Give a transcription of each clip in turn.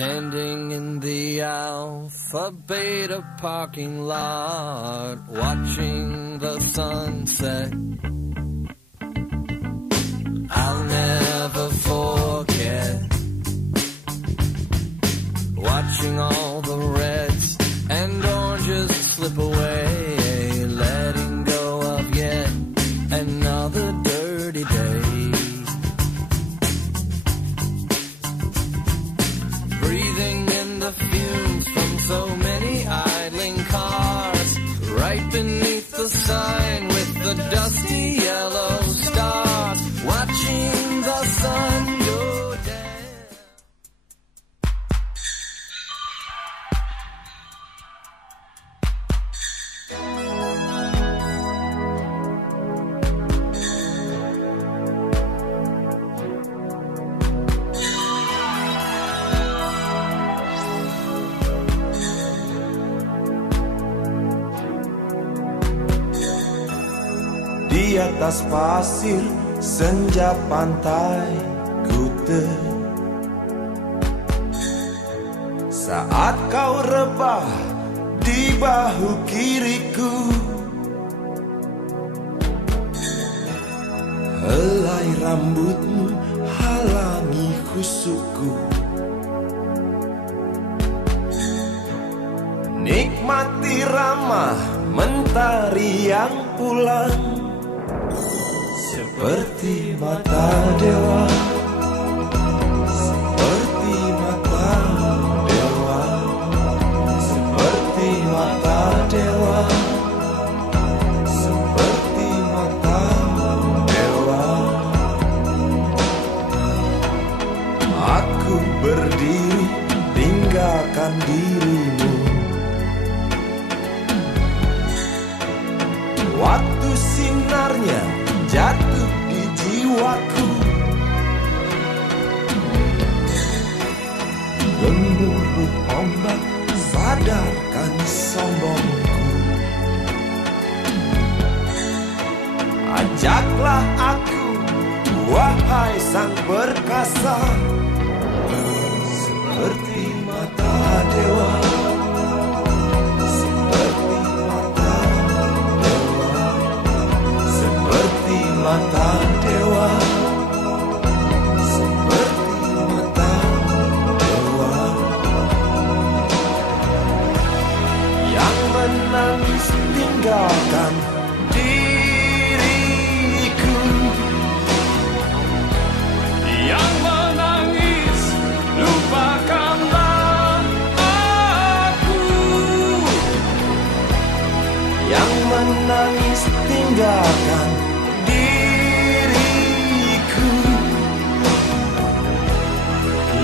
Standing in the Alpha Beta parking lot, watching the sunset. I'll never forget watching all the reds and oranges slip away, letting go of yet another dirty day. Breathing in the fumes from so many idling cars, right beneath the sign with the dusty yellow stars, watching the sun go down. Di atas pasir senja pantai Kute, saat kau rebah di bahu kiriku, helai rambutmu halangi khusukku. Nikmati ramah mentari yang pulang, seperti mata dewa, seperti mata dewa, seperti mata dewa, seperti mata dewa. Aku berdiri tinggalkan dirimu, waktu sinarnya jatuh di jiwaku, gemuruh ombak sadarkan sombongku. Ajaklah aku, wahai sang perkasa, seperti mata dewa, seperti mata dewa, seperti mata dewa, seperti mata dewa, yang menangis tinggalkan diriku, yang menangis lupakanlah aku, yang menangis tinggalkan diriku,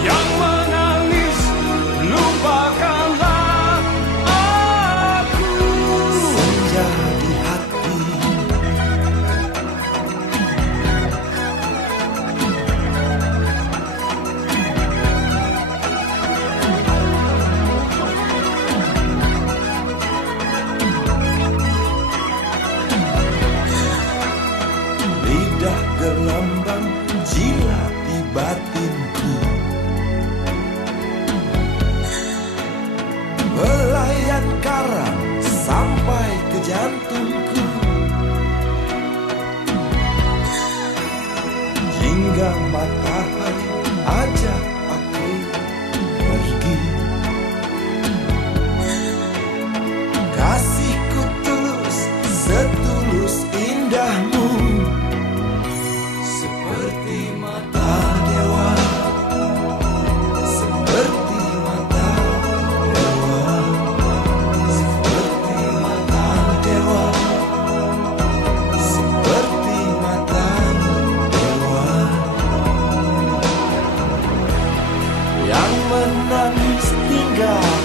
yang menangis lupakanlah aku. senja di hati, lidah gelombang jilat di batinku, belayan karang sampai ke jantungku, hingga matahari ajak aku pergi. Kasihku tulus, setulus indahmu, seperti mata dewa, seperti mata dewa, seperti mata dewa, seperti mata dewa, yang menangis tinggal